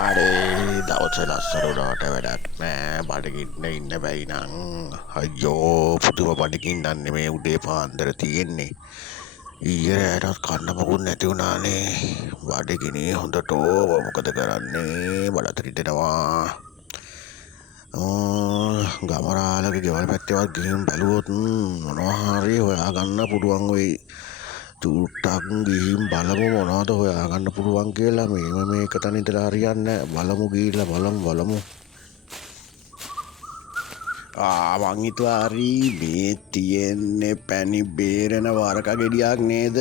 අඩේ දවසේ ලස්සරුණාට වැඩක් නෑ බඩගින්න ඉන්න බැයි නං අයියෝ පුදුම බඩගින්නක් නෙමේ උදේ පාන්දර තියෙන්නේ ඊයරටත් කන්න මොකුත් නැති වුණානේ බඩගිනේ හොඳටෝ මොකද කරන්නේ බලත රිදෙනවා ගමරාලගේ ගෙවල් පැත්තේවත් ගිහින් බැලුවොත් මොනවා හරි හොයාගන්න පුළුවන් වෙයි චුට්ටක් ගිහින් බලමු මොනවද හොයාගන්න පුළුවන් කියලා මේක තන ඉඳලා හරියන්නේ බලමු ගිහිල්ලා බලමු මං හිතුවා හරි මේ තියෙන්නේ පැණි බේරෙන වරක ගෙඩියක් නේද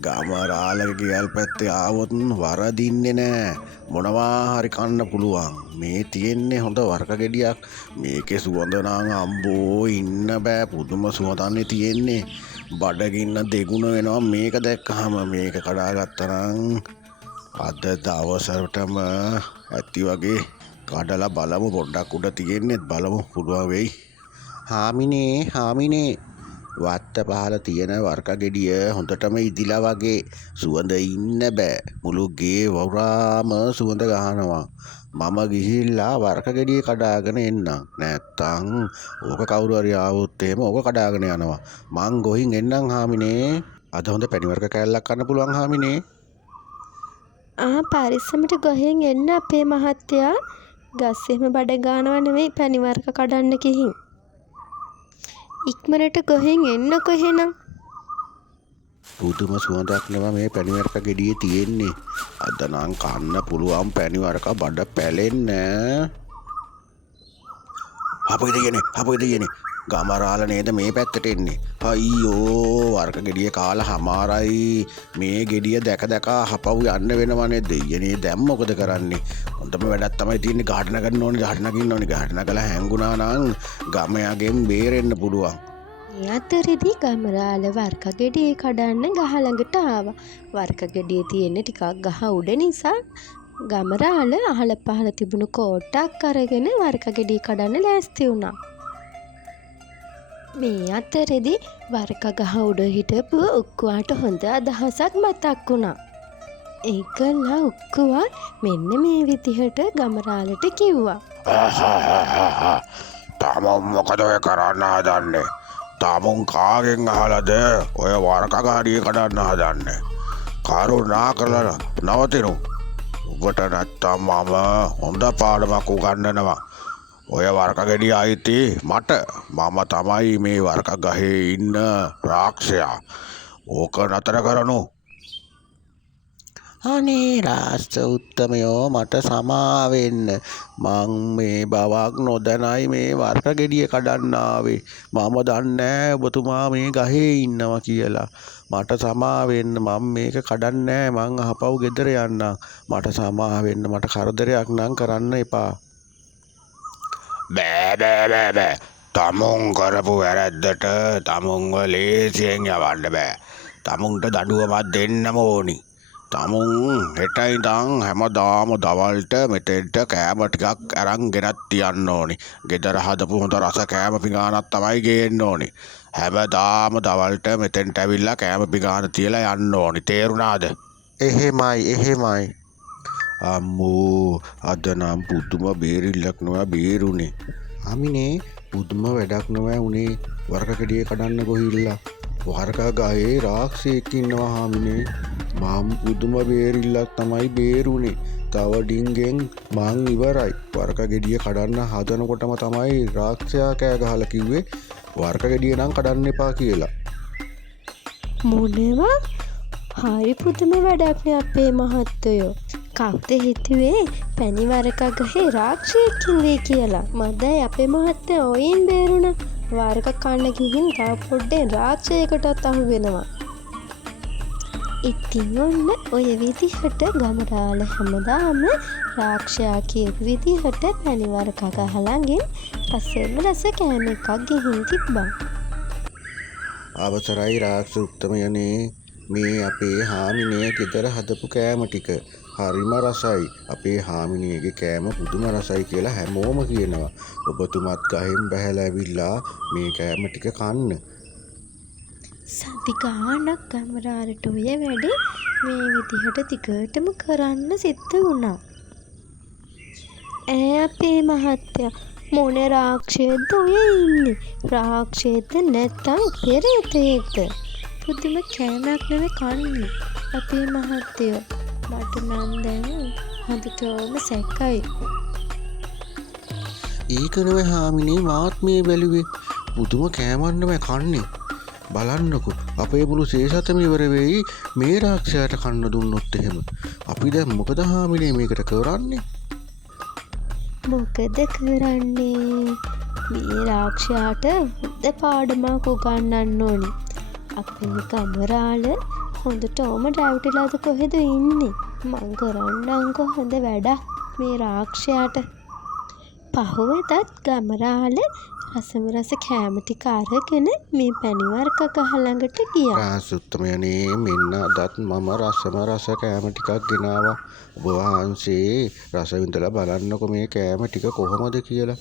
ගමරාලගේ ගෙවල් පැත්තේ ආවොත් වරදින්නේ නෑ මොනවා හරි කන්න පුළුවන් මේ තියෙන්නේ හොඳ වරක ගෙඩියක් මේකේ සුවඳ නම් අම්බෝ ඉන්න බෑ පුදුම සුවඳන්නේ තියෙන්නේ බඩගින්න දෙගුණ වෙනවා මේක දැක්කහම මේක කඩාගත්තනම් අද දවසටම ඇති වගේ කඩලා බලමු පොඩ්ඩක් උඩ තියෙන්නේත් බලමු පුළුවන් වෙයි හාමිනේ වත්ත පහල තියෙන වර්ක ගෙඩිය හොඳටම ඉදිලා වගේ සුවඳ ඉන්න බෑ මුළු ගේ වුරාම සුවඳ ගහනවා මම ගිහිල්ලා වර්ක ගෙඩිය කඩාගෙන එන්නම් නැත්තම් ඕක කවුරු හරි ආවොත් එහෙම ඕක කඩාගෙන යනවා මං ගොහින් එන්නම් හාමිනේ අද හොඳ පැණි වර්ක කෑල්ලක් කන්න පුළුවන් හාමිනේ පරිස්සමට ගොහෙන් එන්න අපේ මහත්තයා ගස්සෙම බඩ ගානව නෙවෙයි පැණි වර්ක කඩන්න ගිහින් ඉක්මනට ගොහෙන් එන්නකො එහෙනම් පුදුම සුවඳක් නෙවා මේ පැණි වර්ක ගෙඩියේ තියෙන්නේ අද නම් කන්න පුළුවන් පැණි වර්ක බඩ පැලෙන්නේ අපේ දෙයනේ ගමරාල නේද මේ පැත්තට එන්නේ අයියෝ වර්ක ගෙඩිය කාලා හමාරයි මේ ගෙඩිය දැක හපව් යන්න වෙනවනේ දෙයනේ දැන් මොකද කරන්නේ හොඳම වැඩක් තමයි තියෙන්නේ ගාඩන ගන්න ඕනේ ගාඩන කළා හැංගුණා නම් ගමයාගෙන් බේරෙන්න පුළුවන් මේ අතරේදී ගමරාල වර්ක ගෙඩිය කඩන්න ගහ ළඟට ආවා වර්ක ගෙඩිය තියෙන්නේ ටිකක් ගහ උඩ නිසා ගමරාල අහල පහල තිබුණු කෝට්ටක් අරගෙන වර්ක ගෙඩිය කඩන්න ලෑස්ති වුණා මේ අතරේදී වර්ක ගහ උඩ හිටපු උක්කුවාට හොඳ අදහසක් මතක් වුණා. ඒකලා උක්කුවා මෙන්න මේ විදිහට ගමරාලට කිව්වා. තාම මොකද ඔය කරන්න හදන්නේ? තාමුන් කාගෙන් අහලාද ඔය වර්ක ගාඩිය කඩන්න හදන්නේ? කරුණා කරලා නවතිනු. ඔබට නැත්තම් මම හොඳ පාඩමක් උගන්වනවා. ඔය වර්ක ගෙඩිය අයිති මට මම තමයි මේ වර්ක ගහේ ඉන්න රාක්ෂයා ඕක නතර කරනු අනේ රාස්ත උත්තමයෝ මට සමාවෙන්න මං මේ බවක් නොදැනයි මේ වර්ක ගෙඩිය කඩන්න ආවේ මම දන්නේ ඔබතුමා මේ ගහේ ඉන්නවා කියලා මට සමාවෙන්න මම මේක කඩන්නේ මං අහපව් ගෙදර යන්නම් මට සමාවෙන්න මට කරදරයක් නම් කරන්න එපා බෑ තමුන් කරපු වැරැද්දට තමුන්ව ලේසියෙන් යවන්න බෑ තමුන්ට දඩුවමක් දෙන්නම ඕනි තමුන් හෙට ඉඳන් හැමදාම දවල්ට මෙතෙන්ට කෑම ටිකක් අරන් ගෙනත් තියන්න ඕනි ගෙදර හදපු හොඳ රස කෑම පිඟානක් තමයි ගේන්න ඕනි හැමදාම දවල්ට මෙතෙන්ට ඇවිල්ලා කෑම පිඟාන තියලා යන්න ඕනි තේරුණාද එහෙමයි අම්මෝ අද නම් පුදුම බේරිල්ලක් නොවා බේරුනේ අමිනේ පුදුම වැඩක් නොවෑ උනේ වර්ක ගෙඩිය කඩන්න ගොහිල්ලා වර්ක ගහේ රාක්ෂයෙක් ඉන්නවා හාමිනේ මම පුදුම බේරිල්ලක් තමයි බේරුනේ තව ඩිංගෙන් මං ඉවරයි වර්ක ගෙඩිය කඩන්න හදනකොටම තමයි රාක්ෂයා කෑ ගහලා කිව්වේ වර්ක ගෙඩිය නම් කඩන්න එපා කියලා මොනවා හරි පුදුම වැඩක්නේ අපේ මහත්තයෝ කවුද හිතුවේ පැණි වර්ක ගහේ රාක්ෂයෙක් ඉන්නේ කියලා මදයි අපේ මහත්තයා ඔයින් බේරුණා වර්ක කන්න ගිහින් තව පොඩ්ඩෙන් රාක්ෂයකටත් අහු වෙනවා ඉතින් ඔන්න ඔය විදිහට ගමරාල හැමදාම රාක්ෂයා කියපු විදිහට පැණි වර්ක ගහ ළඟින් රසෙම රස කෑම එකක් ගිහින් තිබ්බා අවසරයි රාක්ෂ උත්තමයනේ මේ අපේ හාමිනේ ගෙදර හදපු කෑම ටික හරිම රසයි අපේ හාමිනේගේ කෑම පුදුම රසයි කියලා හැමෝම කියනවා ඔබතුමත් ගහෙන් බැහැලා ඇවිල්ලා මේ කෑම ටික කන්න සති ගාණක් ගමරාලට ඔය වැඩේ මේ විදිහට දිගටම කරන්න සිද්ධ වුණා ඈ අපේ මහත්තයා මොන රාක්ෂයේද ඔය ඉන්නේ? රාක්ෂයේද නැත්නම් පෙරේතයෙක්ද? පුදුම කෑමක් නෙවෙයි කන්නේ අපේ මහත්තයෝ. මට නම් දැන් හොඳටම සැකයි. ඒක නෙවෙයි හාමිනේ මාත් මේ බැලුවේ. පුදුම කෑමක් නෙවෙයි කන්නේ. බලන්නකෝ අපේ මුළු සේසතම ඉවර වෙයි මේ රාක්ෂයාට කන්න දුන්නොත් එහෙම. අපි දැන් මොකද හාමිනේ මේකට කරන්නේ? මොකද කරන්නේ? මේ රාක්ෂයාට හොඳ පාඩමක් උගන්වන්න ඕනි. අපේ ගමරාල හොඳටම රැවටිලාද කොහෙද ඉන්නේ? මං කරන්නම්කෝ හොඳ වැඩක් මේ රාක්ෂයාට. පහුවෙදත් ගමරාල රසම රස කෑම ටික අරගෙන මේ පැණිවර්ක ගහ ළඟට ගියා. රාසුත්තමයනේ මෙන්න අදත් මම රසම රස කෑම ටිකක් ගෙනාවා. ඔබ වහන්සේ රස විඳලා බලන්නකො මේ කෑම ටික කොහොමද කියලා.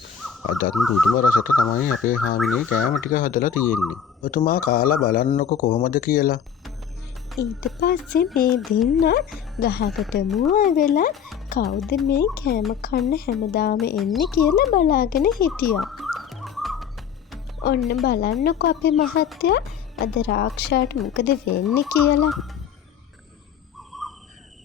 අදත් පුදුම රසට තමයි අපේ හාමිනේ කෑම ටික හදලා තියෙන්නේ. ඔතුමා කාලා බලන්නකො කොහොමද කියලා. ඊට පස්සේ මේ දෙන්න ගහකට මුවා වෙලා කවුද මේ කෑම කන්න හැමදාම එන්නේ කියලා බලාගෙන හිටියා. ඔන්න බලන්නකො අපේ මහත්තයා අද රාක්ෂයාට මොකද වෙන්නේ කියලා.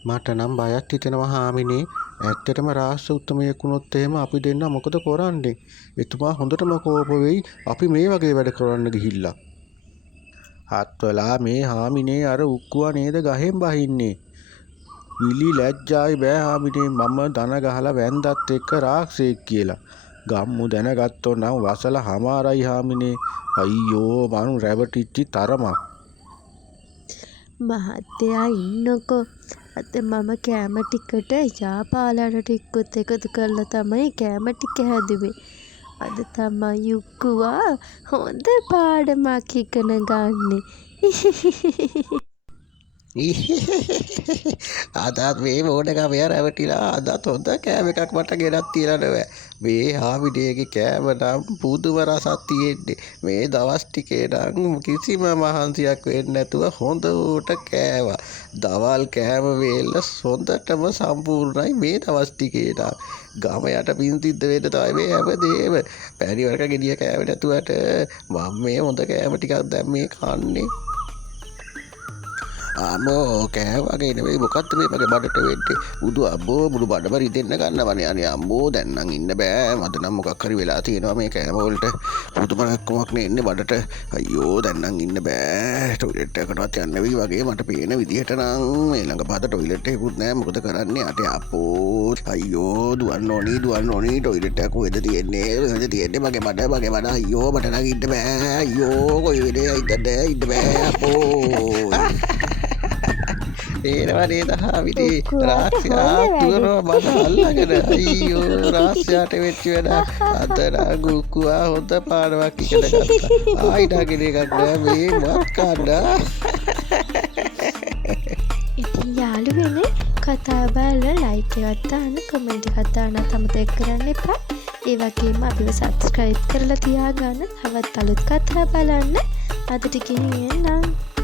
මට නම් බයක් හිතෙනවා හාමිනේ. ඇත්තටම රාස්ස උත්තමයෙක් වුණොත් එහෙම අපි දෙන්න මොකද කරන්නේ? එතුමා හොඳටම කෝප වෙයි අපි මේ වගේ වැඩ කරන්න ගිහිල්ලා. හත්වලා මේ හාමිනේ අර උක්කුවා නේද ගහෙන් බහින්නේ. විලි ලැජ්ජායි බෑ හාමිනේ මම දන ගහලා වැන්දත් එක්ක රාක්ෂයෙක් කියලා. ගම්මු දැනගත්තෝ නම් වසල හමාරයි හාමිනේ. අයියෝ මං රැවටිච්චි තරමක්. මහත්තයා ඉන්නකෝ. අද මම කෑම ටිකට යාපාලන ටිකත් එකතු කරලා තමයි කෑම ටික හැදුවේ. අද තමයි යුක්කුවා හොඳ පාඩමක් ඉගෙන ගන්නේ. අදත් මේ මෝඩකම රැවටිලා අදත් හොඳ කෑම එකක් මට ගෙනත් තියලා නෑ. මේ හාමිනේගේ කෑම නම් පුදුම රසක් තියෙන්නේ. මේ දවස් ටිකේ නම් කිසිම මහන්සියක් වෙන්නේ නැතුව හොඳට කෑවා. දවල් කෑම වේල හොඳටම සම්පූර්ණයි මේ දවස් ටිකේ නම්. ගම යට පින් සිද්ධ වෙන්න තමයි මේ හැමදේම. පැණිවරක ගෙඩිය කෑවේ නැතුවට මම මේ හොඳ කෑම ටිකක් දැන් මේ කන්නේ. අම්මෝ කෑවගේ නෙවෙයි මොකක්ද මේ මගේ බඩට වෙන්නේ. බුදු අම්මෝ මුළු බඩම රිදෙන්න ගන්නවනේ. අනේ අම්මෝ දැන් නම් ඉන්න බෑ. මට නම් මොකක් හරි වෙලා තියෙනවා මේ කෑම වලට. පුදුම රැක්කමක් නේ එන්නේ බඩට. අයියෝ දැන් නම් ඉන්න බෑ. ටොයිලට් එකකටවත් යන්න වෙයි වගේ මට පේන විදිහට නම් මේ ළඟ පාත ටොයිලට් එකකුත් නෑ. මොකද කරන්නේ? අටේ අපෝ අයියෝ දුවන්න ඕනි ටොයිලට් එක කොහෙද තියෙන්නේ? මගේ බඩ අයියෝ මට නම් ඉන්න බෑ. අයියෝ කොයි වෙලේ ඉන්න බෑ අපෝ. ඒනවා නේද හාමිනේ රාක්ෂයා තුරව මට අල්ලගෙන අයියෝ රාක්ෂයාට වෙච්ච වැඩ අද නාගුකුවා හොඳ පාඩමක් ඉගෙන ගත්තා. ආයි නාගෙන එකක් නෑ මේ මත් කන්න. ඉතින් යාළුවනේ කතාව බලලා ලයික් එකක් දාන්න කමෙන්ට් එකක් දාන්න අමතක කරන්න එපා. ඒ වගේම අපිව සබ්ස්ක්‍රයිබ් කරලා තියාගන්න. තවත් අලුත් කතා බලන්න. අදට ගෙනියන්නම්.